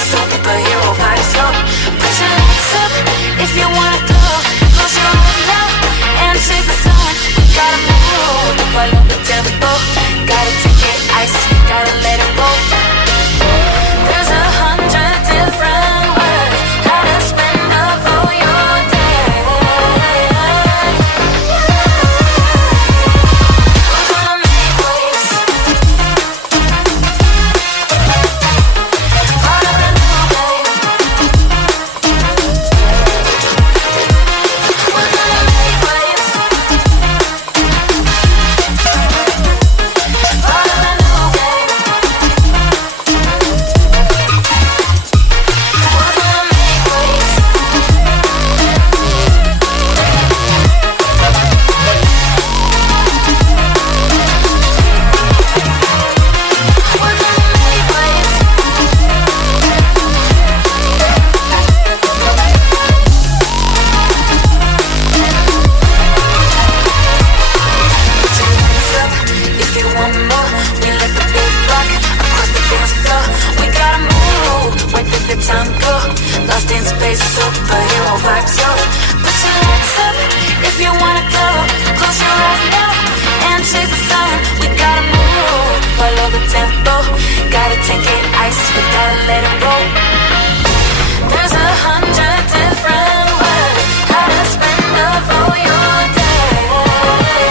superhero vibes, yo. Put your hands up if you wanna go. Close your eyes now and chase the sun. We gotta move, follow the tempo.